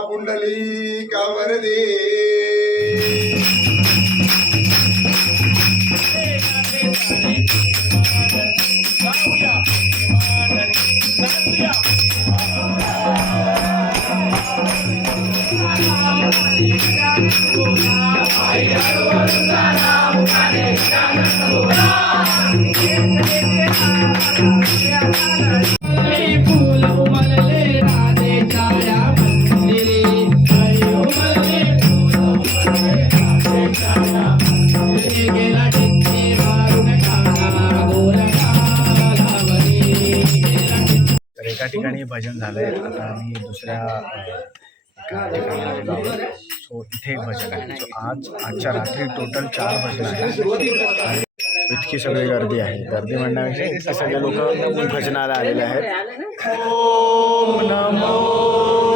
புண்டலி கவரதே. పూలు మలలే एका ठिकाणी भजन झालंय. आता आम्ही दुसऱ्या एका ठिकाणी आलेलो आहोत. सो इथे एक भजन आहे. आज आजच्या रात्री टोटल चार भजन आहेत. इतकी सगळी गर्दी आहे. गर्दी म्हणण्यापेक्षा इतके सगळे लोक भजनाला आलेले आहेत. ओम नमो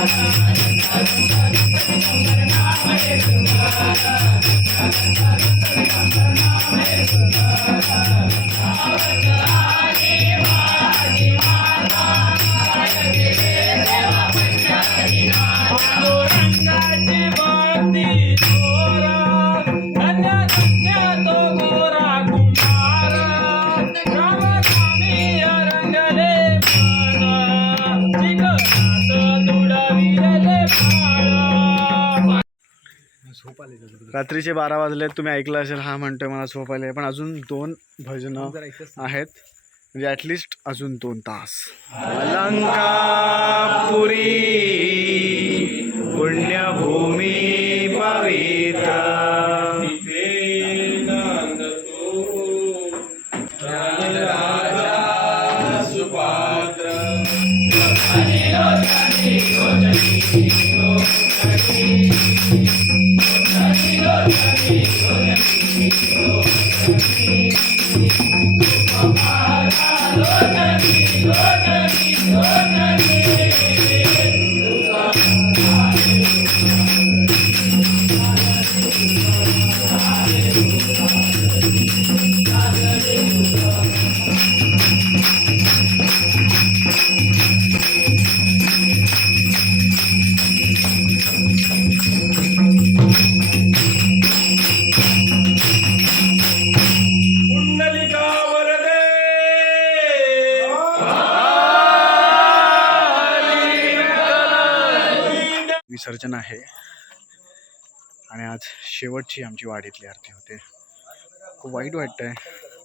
Thank you. रात्रीचे बारा वाजले तुम्ही ऐकलं असेल हा म्हणतोय मला झोप आली पण अजून दोन भजनं आहेत. म्हणजे ॲटलिस्ट अजून दोन तास. अलंकापुरी पुण्यभूमी पवित्र. पुंडलिका Bye. विसर्जन आहे. आणि आज शेवटची आमची वाडीतली आरती होते. खूप वाईट वाटतं आहे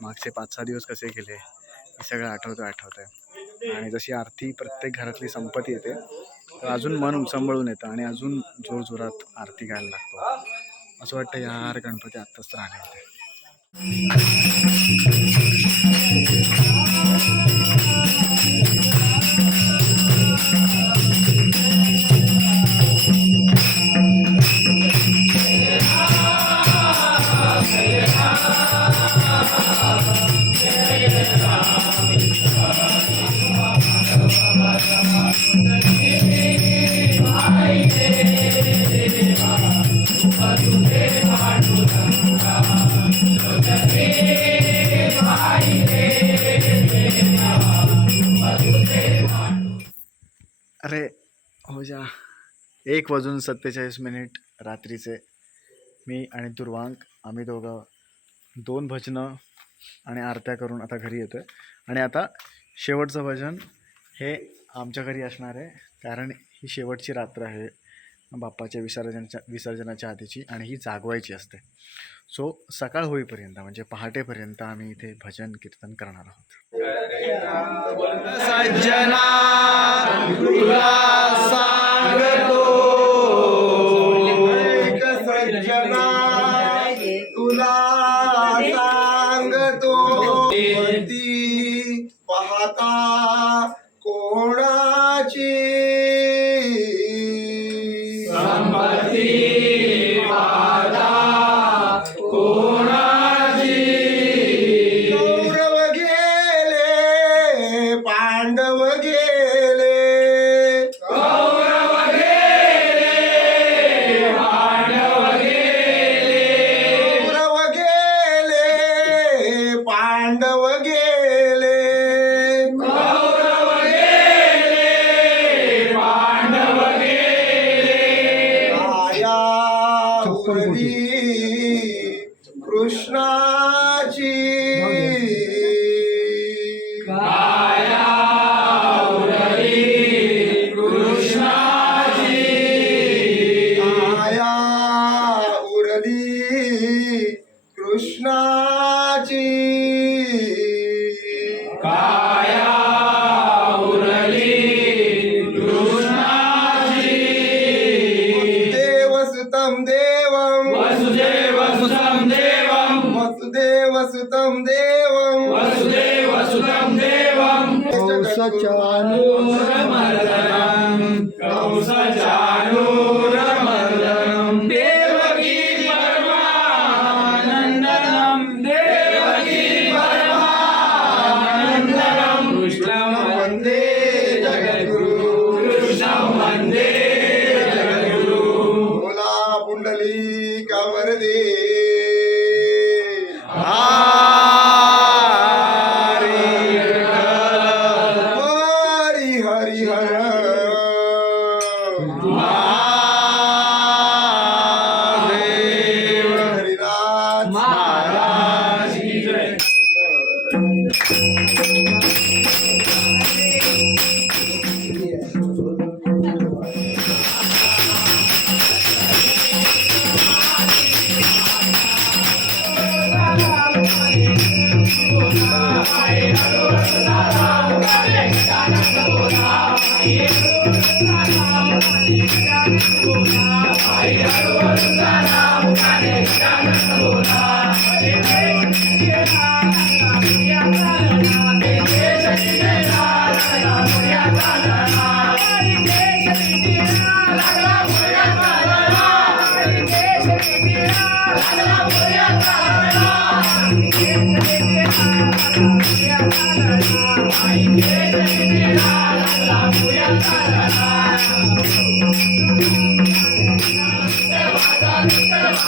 मागचे पाच सहा दिवस कसे गेले हे सगळं आठवतं आठवतं आहे आणि जशी आरती प्रत्येक घरातली संपत्ती येते तर अजून मन उचंबळून येतं आणि अजून जोरजोरात आरती गायला लागतो. असं वाटतं यार गणपती आत्ताच तर आले होते. अरे हो जा. एक वाजून सत्तेचाळीस मिनिट रात्रीचे. मी आणि दुर्वांक आम्ही दोघं दोन भजनं आणि आरत्या करून आता घरी येतो आहे आणि आता शेवटचं भजन हे आमच्या घरी असणार आहे. कारण ही शेवटची रात्र आहे. बाप्पाच्या विसर्जनाच्या विसर्जनाच्या आधीची आणि ही जागवायची असते. सो सकाळ होईपर्यंत म्हणजे पहाटेपर्यंत आम्ही इथे भजन कीर्तन करणार आहोत. ஆண்டவரே वसुदेवसुतं देवं। वसुदेवसुतं देवं। कंसचानूरमर्दनं कंसचाणूरमर्दनं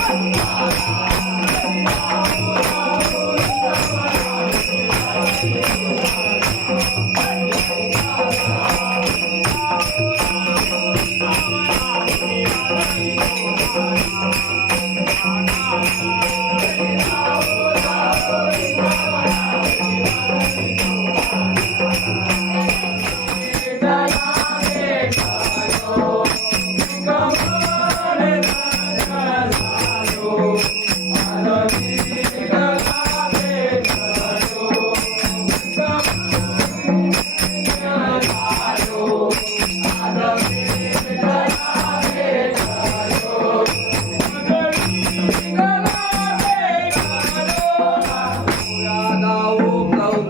안 녕.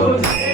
Santos.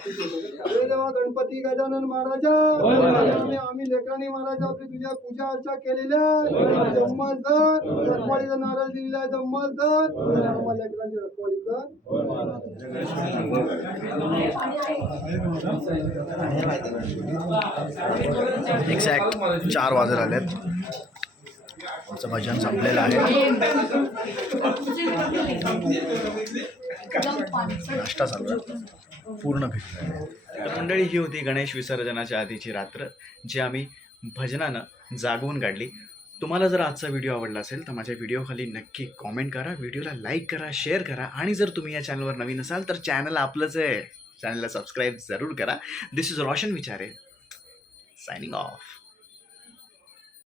गणपती गजानन महाराजा. आम्ही आम्ही लेकरांनी महाराजा आपली तुझ्या पूजा अर्चा केलेल्या. जम्मल कर रखवाडीचा नारळ दिलेला जम्मल कर आम्हाला लेकरांची रखवाडी एक्झॅक्ट चार वाजत आलेत. आमचं भजन संपलेलं आहे. नाश्ता चालू आहे. पूर्ण भिजलेलं मंडळी ही होती गणेश विसर्जनाच्या आधीची रात्र जी आम्ही भजनानं जागवून काढली. तुम्हाला जर आजचा व्हिडिओ आवडला असेल तर माझ्या व्हिडिओखाली नक्की कॉमेंट करा व्हिडिओला लाईक करा शेअर करा आणि जर तुम्ही या चॅनलवर नवीन असाल तर चॅनल आपलंच आहे. चॅनलला सबस्क्राईब जरूर करा. This is Roshan Vichare signing off